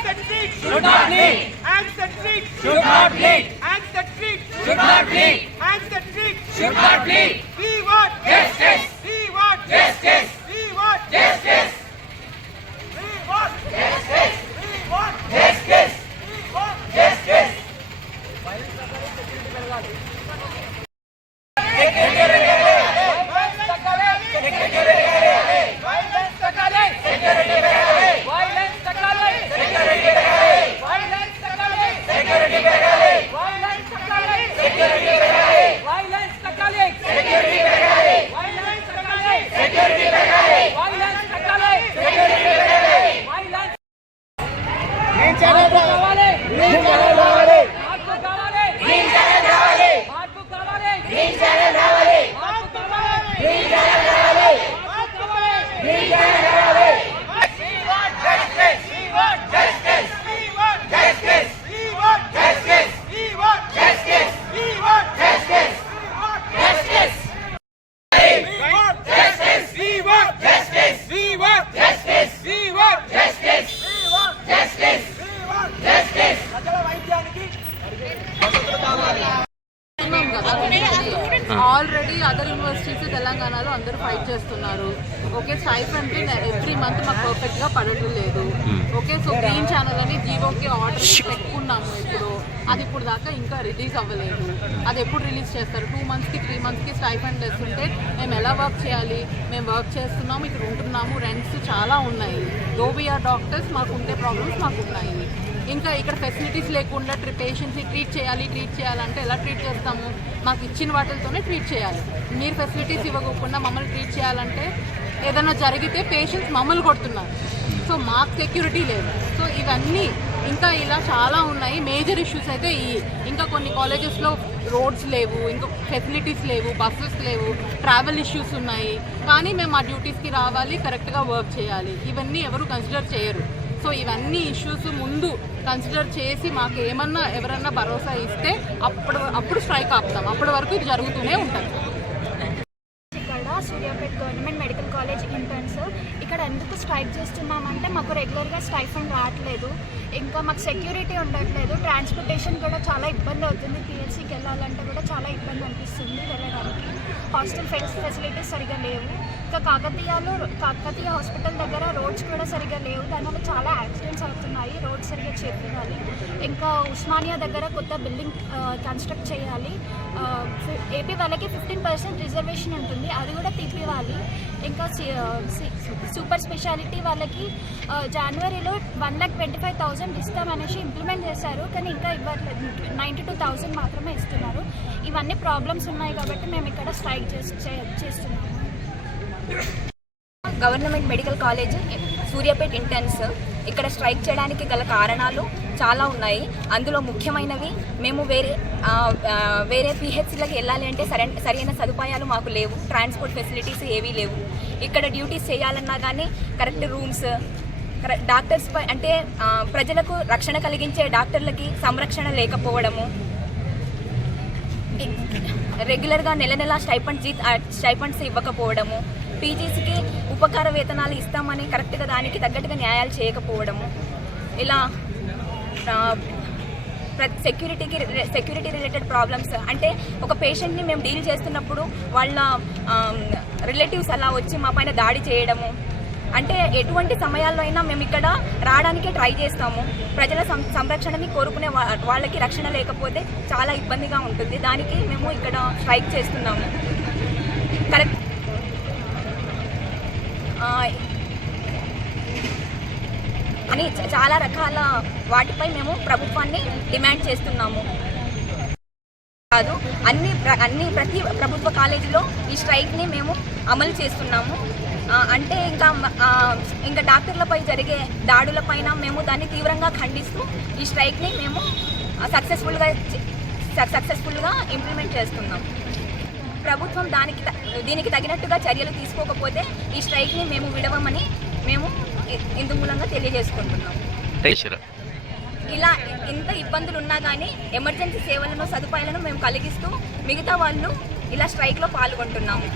Acts and treat should not lead. And the treat should not lead. And the treat should not lead. And the treat should not lead. We want justice. We want justice. Already other universities తెలంగాణలో అందరూ fight చేస్తున్నారు. Okay stipend every month మాకు పర్ఫెక్ట్గా పడటం లేదు. Okay so green channel అని జీవోకి order పెట్టుకున్నాము ఇప్పుడు. అది ఇప్పుడు దాకా ఇంకా రిలీజ్ అవ్వలేదు. అది ఎప్పుడు రిలీజ్ చేస్తారు? టూ మంత్స్కి త్రీ మంత్స్కి స్టైఫండ్ వేస్తుంటే మేము ఎలా వర్క్ చేయాలి? మేము వర్క్ చేస్తున్నాము ఇక్కడ ఉంటున్నాము రెంట్స్ చాలా ఉన్నాయి. దోబిఆర్ డాక్టర్స్ మాకు ఉండే ప్రాబ్లమ్స్ మాకు ఉన్నాయి. ఇంకా ఇక్కడ ఫెసిలిటీస్ లేకుండా ట్రీ పేషెంట్స్ని ట్రీట్ చేయాలి ట్రీట్ చేయాలంటే ఎలా ట్రీట్ చేస్తాము? మాకు ఇచ్చిన వాటితోనే ట్రీట్ చేయాలి. మీరు ఫెసిలిటీస్ ఇవ్వకుండా మమ్మల్ని ట్రీట్ చేయాలంటే ఏదైనా జరిగితే పేషెంట్స్ మమ్మల్ని కొడుతున్నారు. సో మాకు సెక్యూరిటీ లేదు. సో ఇవన్నీ ఇంకా ఇలా చాలా ఉన్నాయి. మేజర్ ఇష్యూస్ అయితే ఈ ఇంకా కొన్ని కాలేజెస్లో రోడ్స్ లేవు ఇంకా ఫెసిలిటీస్ లేవు బస్సెస్ లేవు ట్రావెల్ ఇష్యూస్ ఉన్నాయి. కానీ మేము ఆ డ్యూటీస్కి రావాలి కరెక్ట్గా వర్క్ చేయాలి. ఇవన్నీ ఎవరు కన్సిడర్ చేయరు. సో ఇవన్నీ ఇష్యూస్ ముందు కన్సిడర్ చేసి మాకు ఏమన్నా ఎవరన్నా భరోసా ఇస్తే అప్పుడు అప్పుడు స్ట్రైక్ ఆపుతాం. అప్పటి వరకు ఇది జరుగుతూనే ఉంటుంది. ఇక్కడ Suryapet government medical college interns ఇక్కడ ఎందుకు స్ట్రైక్ చేస్తున్నామంటే మాకు రెగ్యులర్గా స్టైఫండ్ రావట్లేదు. ఇంకా మాకు సెక్యూరిటీ ఉండట్లేదు. ట్రాన్స్పోర్టేషన్ కూడా చాలా ఇబ్బంది అవుతుంది. పిహెచ్సికి వెళ్ళాలంటే కూడా చాలా ఇబ్బంది అనిపిస్తుంది వెళ్ళడానికి. హాస్టల్ ఫెసిలిటీస్ సరిగా లేవు. ఇంకా కాకతీయలో కాకతీయ హాస్పిటల్ దగ్గర రోడ్స్ కూడా సరిగ్గా లేవు. దానివల్ల చాలా యాక్సిడెంట్స్ అవుతున్నాయి. రోడ్ సరిగ్గా చేపించాలి ఇంకా ఉస్మానియా దగ్గర కొత్త బిల్డింగ్ కన్స్ట్రక్ట్ చేయాలి. ఏపీ వాళ్ళకి ఫిఫ్టీన్ పర్సెంట్ రిజర్వేషన్ ఉంటుంది. అది కూడా తీపివ్వాలి. ఇంకా సి- సూపర్ స్పెషాలిటీ వాళ్ళకి జనవరిలో one lakh twenty five thousand ఇస్తామనేసి implement చేశారు. కానీ ఇంకా ఇవ్వట్లేదు. నైంటీ టూ థౌసండ్ మాత్రమే ఇస్తున్నారు. ఇవన్నీ ప్రాబ్లమ్స్ ఉన్నాయి కాబట్టి మేము ఇక్కడ స్ట్రైక్ చేసి చే- చేస్తున్నాము. Government medical college Suryapet interns ఇక్కడ స్ట్రైక్ చేయడానికి గల కారణాలు చాలా ఉన్నాయి. అందులో ముఖ్యమైనవి మేము వేరే వేరే పిహెచ్సిలకు వెళ్ళాలి అంటే సరైన సరైన సదుపాయాలు మాకు లేవు. ట్రాన్స్పోర్ట్ ఫెసిలిటీస్ ఏవీ లేవు. ఇక్కడ డ్యూటీస్ చేయాలన్నా కానీ కరెక్ట్ రూమ్స్ డాక్టర్స్ పై అంటే ప్రజలకు రక్షణ కలిగించే డాక్టర్లకి సంరక్షణ లేకపోవడము. రెగ్యులర్గా నెల నెల స్టైపండ్ జీ స్టైపండ్స్ ఇవ్వకపోవడము. పీజీసీకి ఉపకార వేతనాలు ఇస్తామని కరెక్ట్గా దానికి తగ్గట్టుగా న్యాయాలు చేయకపోవడము. ఇలా సెక్యూరిటీకి సెక్యూరిటీ రిలేటెడ్ ప్రాబ్లమ్స్ అంటే ఒక పేషెంట్ని మేము డీల్ చేస్తున్నప్పుడు వాళ్ళ రిలేటివ్స్ అలా వచ్చి మా పైన దాడి చేయడము. అంటే ఎటువంటి సమయాల్లో అయినా మేము ఇక్కడ రావడానికే ట్రై చేస్తాము. ప్రజల సం- సంరక్షణని కోరుకునే వా- వాళ్ళకి రక్షణ లేకపోతే చాలా ఇబ్బందిగా ఉంటుంది. దానికి మేము ఇక్కడ స్ట్రైక్ చేస్తున్నాము. కరెక్ట్ అని చాలా రకాల వాటిపై మేము ప్రభుత్వాన్ని డిమాండ్ చేస్తున్నాము. కాదు అన్ని ప్ర- అన్ని ప్రతి ప్రభుత్వ కాలేజీలో ఈ స్ట్రైక్ని మేము అమలు చేస్తున్నాము. అంటే ఇంకా ఇంకా డాక్టర్లపై జరిగే దాడులపైన మేము దాన్ని తీవ్రంగా ఖండిస్తూ ఈ స్ట్రైక్ని మేము సక్సెస్ఫుల్గా సక్సెస్ఫుల్గా ఇంప్లిమెంట్ చేస్తున్నాం ప్రభుత్వం దానికి దీనికి తగినట్టుగా చర్యలు తీసుకోకపోతే ఈ స్ట్రైక్ని మేము విడవమని మేము ఇందు మూలంగా తెలియజేసుకుంటున్నాం. ఇలా ఇంత ఇబ్బందులు ఉన్నా కానీ ఎమర్జెన్సీ సేవలను సదుపాయాలను మేము కలిగిస్తూ మిగతా వాళ్ళు ఇలా స్ట్రైక్లో పాల్గొంటున్నాము